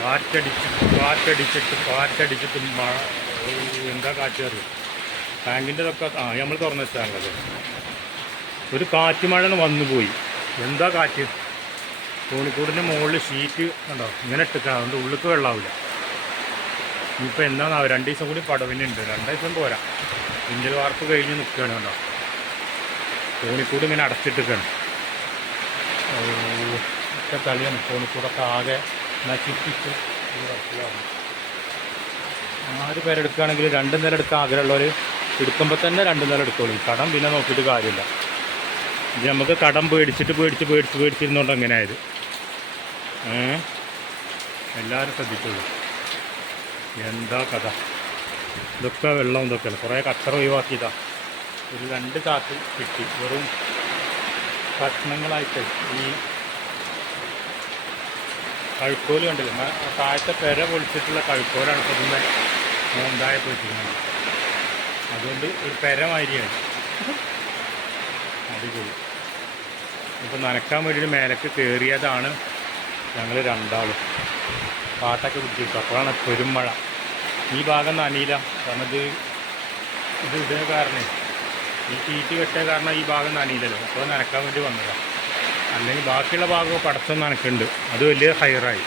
കാറ്റടിച്ചിട്ട് എന്താ കാറ്റ് അറിയും. ടാങ്കിൻ്റെ ഇതൊക്കെ നമ്മൾ തുറന്നു വെച്ചാണത്. ഒരു കാറ്റ് മഴ വന്നു പോയി. എന്താ കാറ്റ്. കോണിക്കൂടിൻ്റെ മുകളിൽ ഷീറ്റ് കണ്ടോ ഇങ്ങനെ ഇട്ടിക്കണം. അതുകൊണ്ട് ഉള്ളിലേക്ക് വെള്ളമാവില്ല. ഇനിയിപ്പോൾ എന്താണെന്നാവും 2 ദിവസം കൂടി പടവിനുണ്ട്. 2 ദിവസം പോരാ. ഇഞ്ചൽ വാർപ്പ് കഴിഞ്ഞ് നിൽക്കുകയാണ് കണ്ടോ. കോണിക്കൂട് ഇങ്ങനെ അടച്ചിട്ടിരിക്കുകയാണ്. ഒക്കെ കളിയാണ്. കോണിക്കൂടൊക്കെ ആകെ നശിപ്പിച്ച് ആര് പേരെടുക്കുകയാണെങ്കിൽ 2 നില എടുക്കാൻ ആഗ്രഹമുള്ളവർ എടുക്കുമ്പോൾ തന്നെ 2 നില എടുത്തോളൂ. കടം പിന്നെ നോക്കിയിട്ട് കാര്യമില്ല. ഇത് നമുക്ക് കടം പേടിച്ചിരുന്നുകൊണ്ട് അങ്ങനെ ആയത്. എല്ലാവരും ശ്രദ്ധിച്ചോളൂ. എന്താ കഥ. ഇതൊക്കെ വെള്ളം ഇതൊക്കെയാണ്. കുറേ കച്ചറ ഒഴിവാക്കിയതാ. ഒരു 2 ചാക്ക് കിട്ടി. വെറും കഷ്ണങ്ങളായിട്ട് ഈ കഴുക്കോല് കണ്ടില്ല. താഴത്തെ പെര പൊളിച്ചിട്ടുള്ള കഴുക്കോലാണ് ഇപ്പോൾ ഇതിൻ്റെ ഉണ്ടായപ്പോൾ വെച്ചിരുന്നത്. അതുകൊണ്ട് ഒരു പെര മാതിരിയാണ്. അടിപൊളി. ഇപ്പോൾ നനക്കാൻ വേണ്ടിയിട്ട് മേലേക്ക് കയറിയതാണ് ഞങ്ങൾ 2 ആളും. പാട്ടൊക്കെ പിടിച്ചിട്ടു. അപ്പോഴാണ് പെരുമഴ. ഈ ഭാഗം നനയില്ല. കാരണം ഇത് ഇതേ കാരണം ഈ ഷീറ്റ് കെട്ടിയ കാരണം ഈ ഭാഗം നനയില്ലല്ലോ. അപ്പോൾ നനക്കാൻ വേണ്ടി വന്നതാണ്. അല്ലെങ്കിൽ ബാക്കിയുള്ള ഭാഗമൊക്കെ പടച്ചം നനക്കുന്നുണ്ട്. അത് വലിയ ഹയറായി.